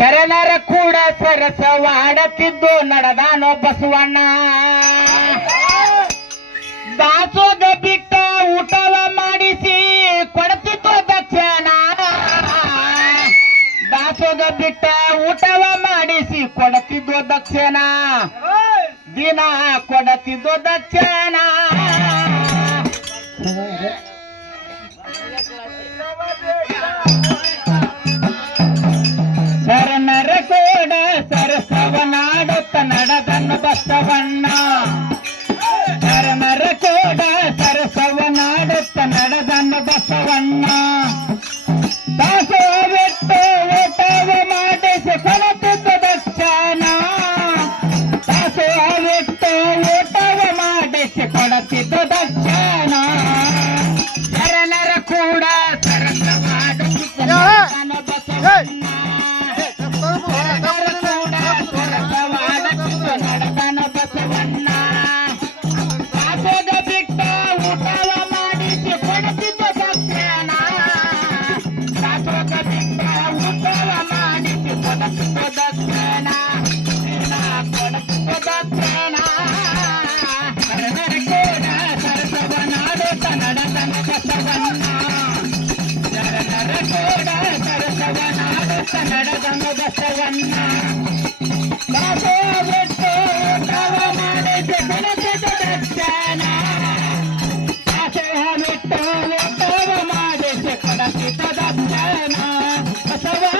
ಶರಣರ ಕೂಡ ಸರಸವಾಡತಿದ್ದು ನಡೆದಾನೋ ಬಸವಣ್ಣ. ದಾಸೋಗ ಬಿಟ್ಟ ಊಟವ ಮಾಡಿಸಿ ಕೊಡ್ತಿತ್ತು ದಕ್ಷಣ. ದಾಸೋಗ ಬಿಟ್ಟ ಊಟವ ಮಾಡಿಸಿ ಕೊಡತಿದ್ದು ದಕ್ಷಣ. ದಿನ ಕೊಡತಿದ್ದು ದಕ್ಷಿಣ. ನಡೆದನ್ನು ಬಸವಣ್ಣ. ಧರ್ಮರ ಕೂಡ ಸರಸವ ನಾಡುತ್ತ ನಡೆದನ್ನು ಬಸವಣ್ಣ. ದಾಸೋಹ ಬಿಟ್ಟು ಊಟವ ಮಾಡಿಸಿ ಕೊಡುತ್ತಿದ್ದ ದಕ್ಷಿಣ ದಾಸೋಹ ಊಟವ ಮಾಡಿಸಿ ಕೊಡುತ್ತಿದ್ದ ನಡೆದನು ಬಸವಣ್ಣ ಶರಣರ ಕೂಡ ಸರಸವ ನಾಡುತ್ತ ನಡೆದನು ಬಸವಣ್ಣ ದಾಸೋಹ ಬಿಟ್ಟು ಊಟವ ಮಾಡಿಸಿ ಕೊಡುತ್ತಿದ್ದ ದಕ್ಷಿಣ ದಾಸೋಹ